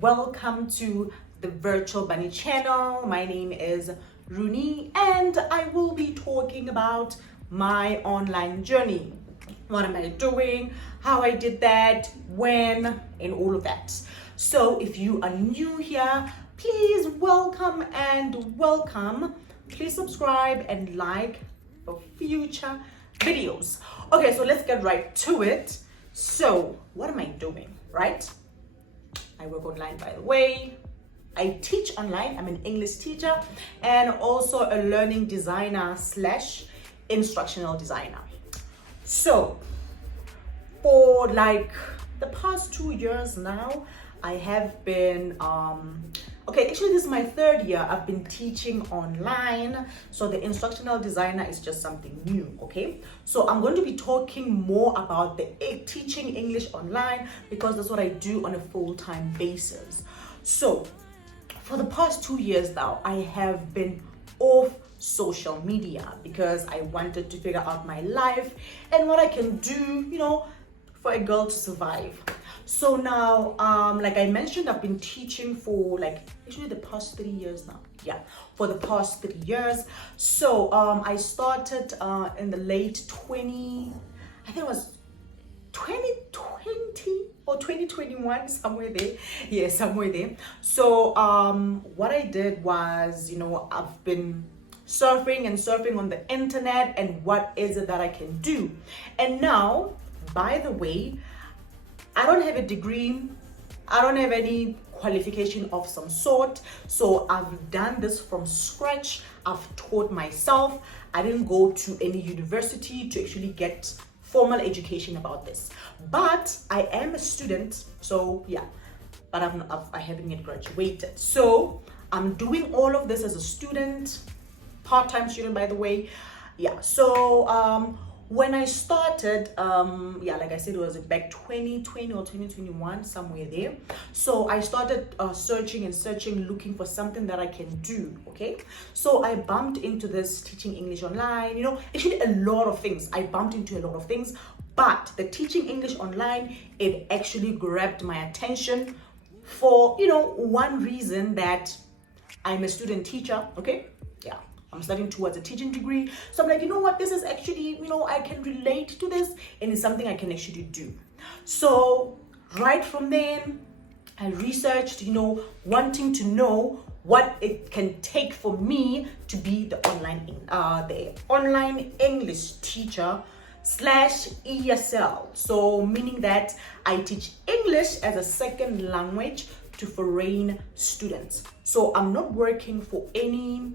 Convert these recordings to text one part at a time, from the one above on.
welcome to the Virtual Bunny channel. My name is Rooney and I will be talking about my online journey. What am I doing, how I did that, when, and all of that. So if you are new here, please welcome and welcome. Please subscribe and like for future videos. Okay, so let's get right to it. So what am I doing, right? I work online, by the way. I teach online. I'm an English teacher and also a learning designer / instructional designer. So for like the past 2 years now, I have been actually this is my 3rd year I've been teaching online. So the instructional designer is just something new. Okay, so I'm going to be talking more about the teaching English online because that's what I do on a full-time basis. So for the past 2 years now, I have been off social media because I wanted to figure out my life and what I can do, for a girl to survive. So now, like I mentioned, I've been teaching for actually the past 3 years now. Yeah, for the past 3 years. So I started in the late 20, I think it was 2020 or 2021, somewhere there. Yeah, somewhere there. So what I did was, I've been surfing on the internet and what is it that I can do. And now, by the way, I don't have a degree. I don't have any qualification of some sort. So I've done this from scratch. I've taught myself. I didn't go to any university to actually get formal education about this. But I am a student. So yeah, but I haven't yet graduated. So I'm doing all of this as a student, part-time student, by the way. Yeah, so when I started, like I said, it was back 2020 or 2021, somewhere there. So I started searching, looking for something that I can do, okay? So I bumped into this teaching English online, actually a lot of things. I bumped into a lot of things, but the teaching English online, it actually grabbed my attention for, one reason, that I'm a student teacher, okay? Yeah. I'm studying towards a teaching degree. So I'm like, you know what, this is actually, I can relate to this and it's something I can actually do. So right from then, I researched, wanting to know what it can take for me to be the online English teacher / ESL. So meaning that I teach English as a second language to foreign students. So I'm not working for any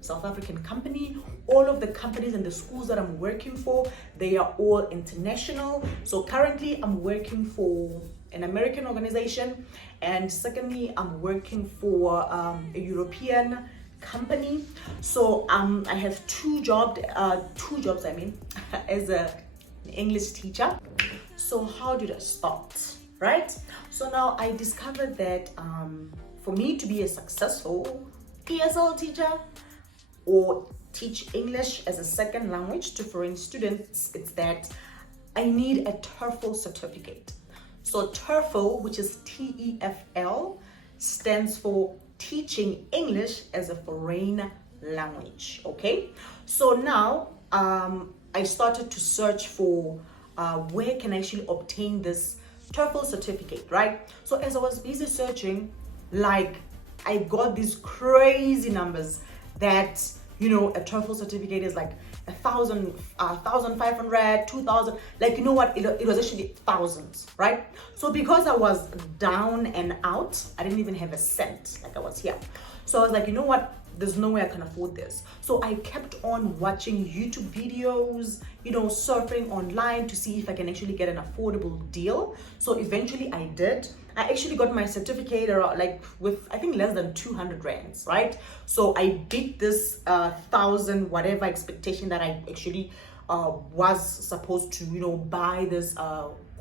South African company. All of the companies and the schools that I'm working for, they are all international. So currently I'm working for an American organization, and secondly I'm working for a European company. So I have two jobs as an English teacher. So how did I start, right? So now I discovered that for me to be a successful ESL teacher or teach English as a second language to foreign students, it's that I need a TEFL certificate. So TEFL, which is TEFL, stands for Teaching English as a Foreign Language, okay? So now I started to search for where can I actually obtain this TEFL certificate, right? So as I was busy searching, I got these crazy numbers that a TEFL certificate is like 1,000, 1,500, 2,000. It was actually thousands, right? So because I was down and out, I didn't even have a cent. I was here. So I was like, you know what? There's no way I can afford this. So I kept on watching YouTube videos, surfing online to see if I can actually get an affordable deal. So eventually I did. I actually got my certificate with I think less than 200 rands, right? So I beat this 1,000 whatever expectation that I actually was supposed to buy this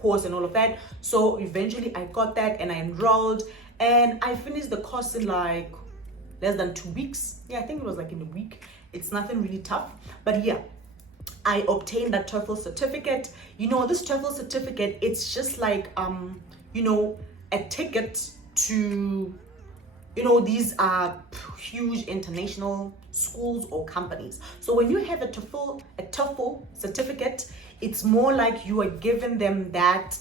course and all of that. So eventually I got that and I enrolled and I finished the course in less than 2 weeks. Yeah, I think it was in a week. It's nothing really tough, but yeah, I obtained that TEFL certificate. This TEFL certificate, it's just a ticket to, these are huge international schools or companies. So when you have a TEFL certificate, it's more like you are giving them that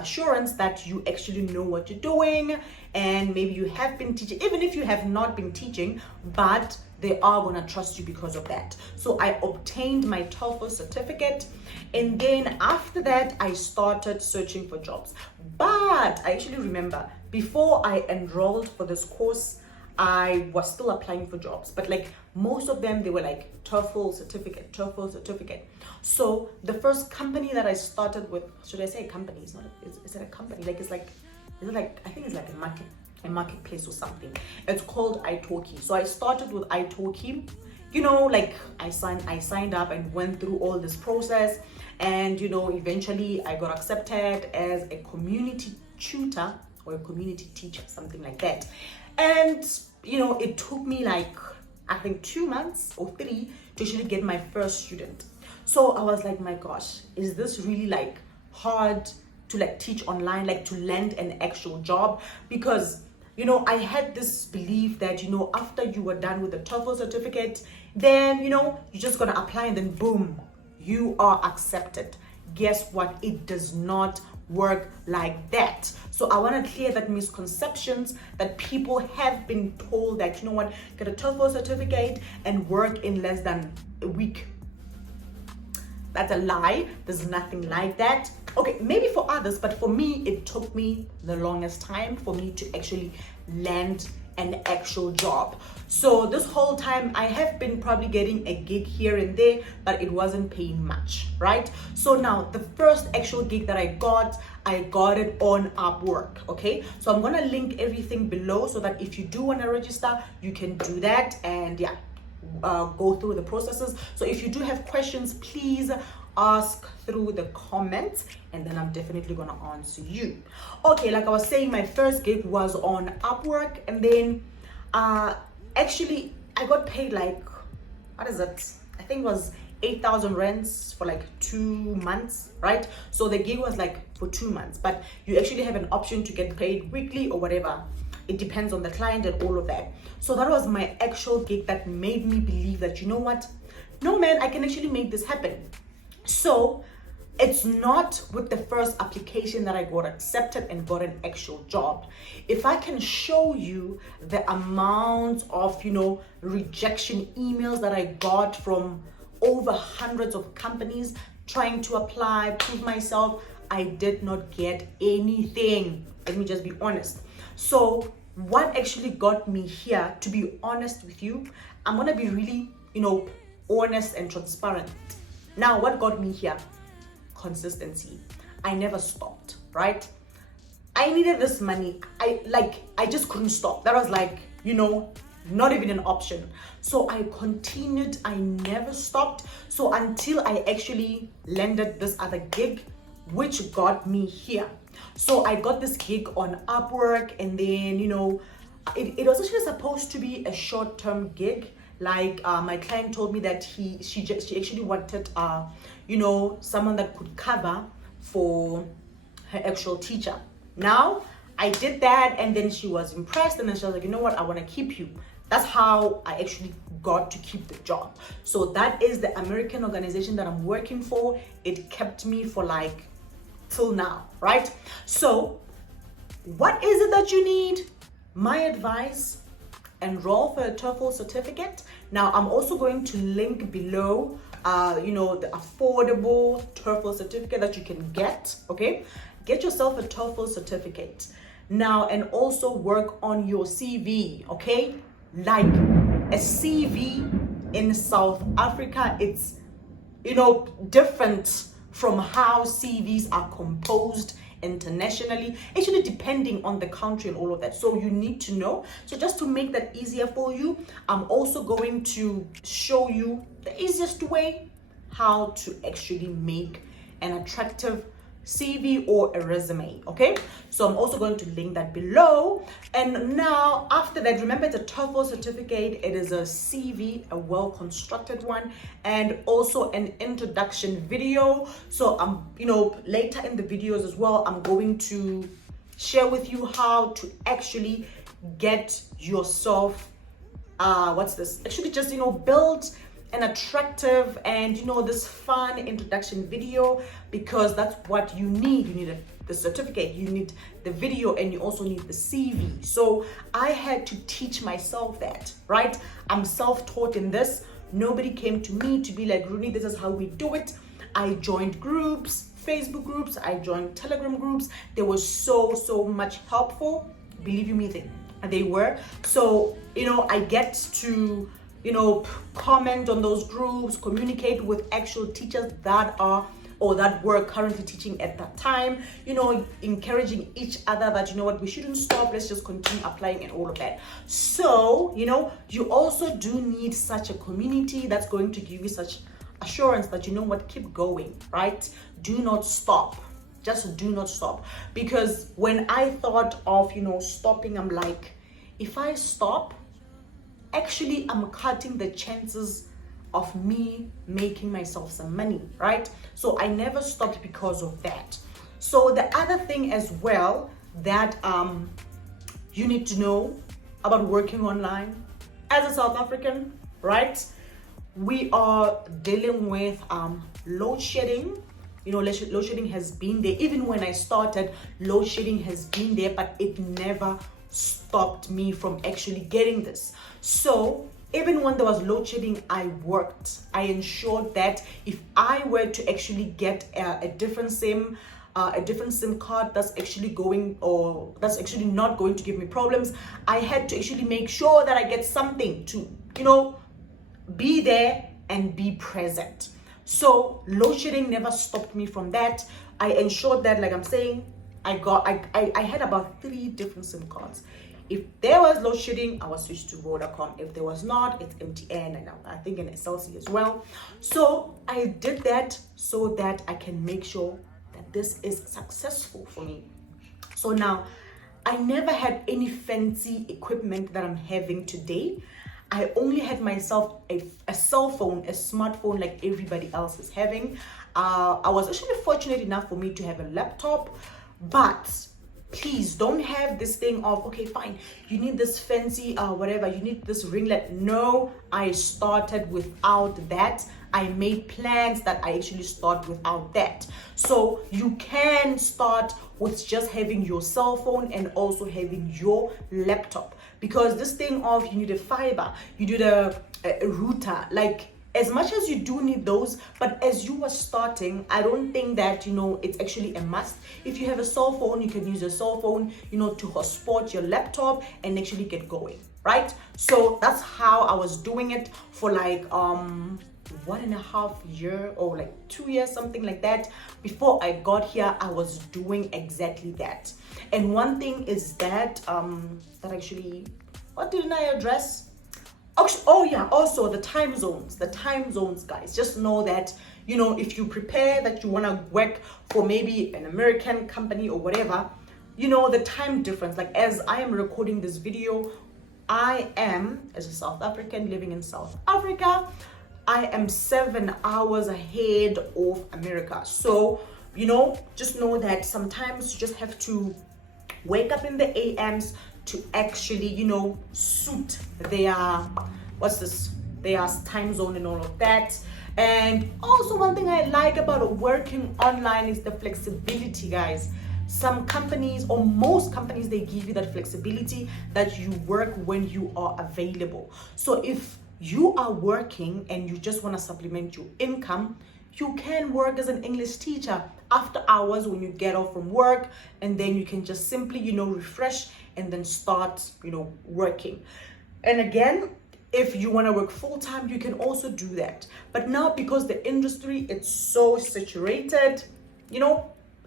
assurance that you actually know what you're doing, and maybe you have been teaching, even if you have not been teaching, but they are going to trust you because of that. So I obtained my TEFL certificate, and then after that I started searching for jobs. But I actually remember, before I enrolled for this course, I was still applying for jobs, but like most of them, they were like TEFL certificate, TEFL certificate. So the first company that I started with, should I say a company? It's not. Is it a company? Like is it like I think it's like a marketplace or something. It's called italki. So I started with italki. Like I signed up and went through all this process, and eventually I got accepted as a community tutor or a community teacher, something like that. And it took me like, I think 2 months or 3 to actually get my first student. So I was like, my gosh, is this really like hard to like teach online, like to land an actual job? Because I had this belief that after you were done with the TEFL certificate, then you're just gonna apply and then boom, you are accepted. Guess what? It does not work like that. So I want to clear that misconceptions that people have been told that, get a TEFL certificate and work in less than a week. That's a lie. There's nothing like that. Okay, maybe for others, but for me, it took me the longest time for me to actually land an actual job. So this whole time I have been probably getting a gig here and there, but it wasn't paying much, right? So now the first actual gig that I got it on Upwork. Okay, so I'm gonna link everything below so that if you do want to register, you can do that, and go through the processes. So if you do have questions, please ask through the comments, and then I'm definitely gonna answer you. Okay, like I was saying, my first gig was on Upwork, and then actually I got paid like, what is it? I think it was 8,000 rands for like 2 months, right? So the gig was like for 2 months, but you actually have an option to get paid weekly or whatever. It depends on the client and all of that. So that was my actual gig that made me believe that, what? No, man, I can actually make this happen. So it's not with the first application that I got accepted and got an actual job. If I can show you the amount of, rejection emails that I got from over hundreds of companies trying to apply, prove myself, I did not get anything. Let me just be honest. So what actually got me here, to be honest with you, I'm going to be really, honest and transparent. Now, what got me here? Consistency. I never stopped, right? I needed this money. I just couldn't stop. That was like, not even an option. So I continued. I never stopped. So until I actually landed this other gig, which got me here. So I got this gig on Upwork, and then, it was actually supposed to be a short-term gig. Like my client told me that she actually wanted someone that could cover for her actual teacher. Now I did that, and then she was impressed, and then she was like, you know what, I want to keep you. That's how I actually got to keep the job. So that is the American organization that I'm working for. It kept me for like till now, right? So what is it that you need? My advice: enroll for a TEFL certificate. Now I'm also going to link below the affordable TEFL certificate that you can get. Okay, get yourself a TEFL certificate now, and also work on your CV. Okay, like a CV in South Africa, it's different from how CVs are composed internationally, actually depending on the country and all of that. So you need to know. So just to make that easier for you, I'm also going to show you the easiest way how to actually make an attractive CV or a resume. Okay, so I'm also going to link that below. And now after that, remember, it's a TEFL certificate. It is a CV, a well-constructed one, and also an introduction video. So later in the videos as well, I'm going to share with you how to actually get yourself actually just build an attractive and this fun introduction video, because that's what you need. You need the certificate, you need the video, and you also need the CV. So I had to teach myself that, right? I'm self-taught in this. Nobody came to me to be like, Rooney, this is how we do it. I joined groups, Facebook groups, I joined Telegram groups. They were so much helpful. Believe you me, they were. So I get to comment on those groups, communicate with actual teachers that were currently teaching at that time, encouraging each other that what, we shouldn't stop, let's just continue applying and all of that. So you also do need such a community that's going to give you such assurance that what, keep going, right? Do not stop. Just do not stop. Because when I thought of stopping, I'm like, if I stop, actually I'm cutting the chances of me making myself some money, right? So I never stopped because of that. So the other thing as well that you need to know about working online as a South African, right? We are dealing with load shedding. Load shedding has been there. Even when I started, load shedding has been there, but it never stopped me from actually getting this. So even when there was load shedding, I worked. I ensured that if I were to actually get a different SIM card that's actually not going to give me problems, I had to actually make sure that I get something to be there and be present. So load shedding never stopped me from that. I ensured that, like I'm saying, I had about 3 different SIM cards. If there was load shedding, I was switched to Vodacom. If there was not, it's MTN, and I think in SLC as well. So I did that so that I can make sure that this is successful for me. So now, I never had any fancy equipment that I'm having today. I only had myself a cell phone, a smartphone like everybody else is having. I was actually fortunate enough for me to have a laptop, but please don't have this thing of, okay, fine, you need this fancy whatever, you need this ringlet. No, I started without that. I made plans that I actually start without that. So you can start with just having your cell phone and also having your laptop, because this thing of you need a fiber, you need a router, like as much as you do need those, but as you are starting, I don't think that it's actually a must. If you have a cell phone, you can use your cell phone to hotspot your laptop and actually get going, right? So that's how I was doing it for like 1.5 years or like 2 years, something like that. Before I got here, I was doing exactly that. And one thing is that what didn't I address? Oh yeah, also the time zones, guys. Just know that if you prepare that you want to work for maybe an American company or whatever, the time difference, like as I am recording this video, I am, as a South African living in South Africa, I am 7 hours ahead of America. So just know that sometimes you just have to wake up in the AMs to actually suit their time zone and all of that. And also one thing I like about working online is the flexibility, guys. Some companies, or most companies, they give you that flexibility that you work when you are available. So if you are working and you just want to supplement your income, you can work as an English teacher after hours when you get off from work, and then you can just simply refresh and then start working. And again, if you want to work full-time, you can also do that. But now, because the industry, it's so saturated,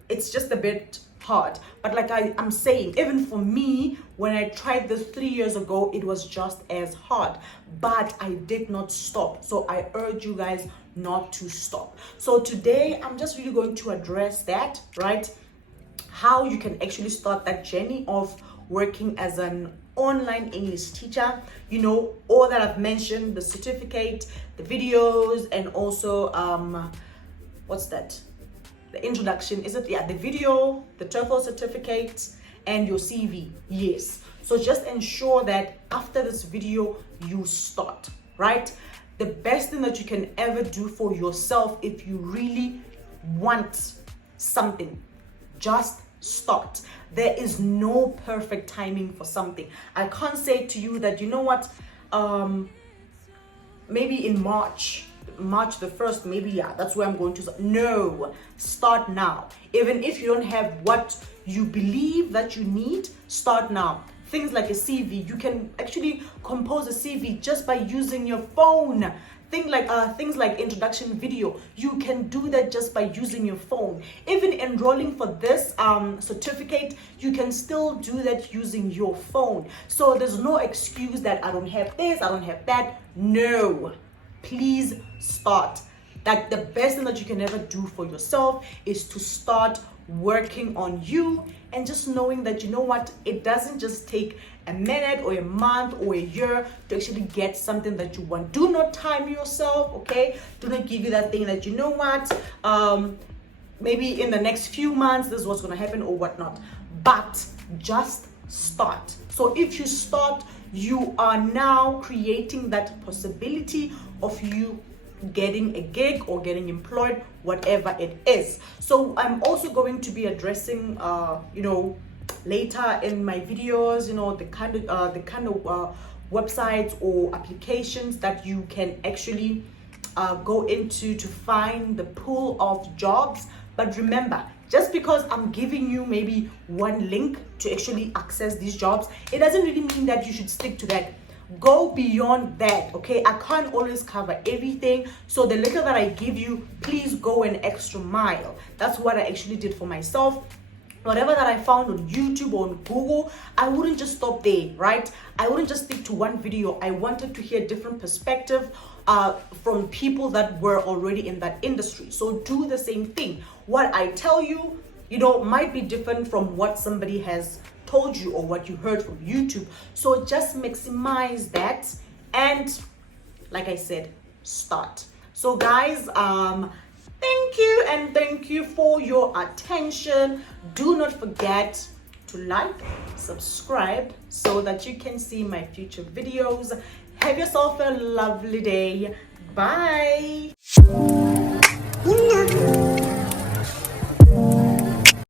it's just a bit hard. But like I'm saying, even for me, when I tried this 3 years ago, it was just as hard, but I did not stop. So I urge you guys not to stop. So today, I'm just really going to address that, right? How you can actually start that journey of working as an online English teacher. All that I've mentioned, the certificate, the videos, and also the introduction, the video, the TEFL certificate, and your CV. Yes. So just ensure that after this video, you start, right? The best thing that you can ever do for yourself, if you really want something, just start. There is no perfect timing for something. I can't say to you that, you know what, maybe in March the 1st, maybe, yeah, that's where I'm going to start. No, start now. Even if you don't have what you believe that you need, start now. Things like a CV, you can actually compose a CV just by using your phone. Things like introduction video, you can do that just by using your phone. Even enrolling for this certificate, you can still do that using your phone. So there's no excuse that I don't have this, I don't have that. No, please start. Like, the best thing that you can ever do for yourself is to start working on you, and just knowing that, you know what, it doesn't just take a minute or a month or a year to actually get something that you want. Do not time yourself, okay? Do not give you that thing that, you know what, maybe in the next few months this is what's going to happen or whatnot. But just start. So if you start, you are now creating that possibility of you getting a gig or getting employed, whatever it is. So I'm also going to be addressing later in my videos, the kind of websites or applications that you can actually go into to find the pool of jobs. But remember, just because I'm giving you maybe one link to actually access these jobs, it doesn't really mean that you should stick to that. Go beyond that, okay? I can't always cover everything. So the little that I give you, please go an extra mile. That's what I actually did for myself. Whatever that I found on YouTube or on Google, I wouldn't just stop there, right? I wouldn't just stick to one video. I wanted to hear different perspective from people that were already in that industry. So do the same thing. What I tell you, might be different from what somebody has told you or what you heard from YouTube. So just maximize that, and like I said, start. So guys, thank you for your attention. Do not forget to like, subscribe, so that you can see my future videos. Have yourself a lovely day. Bye.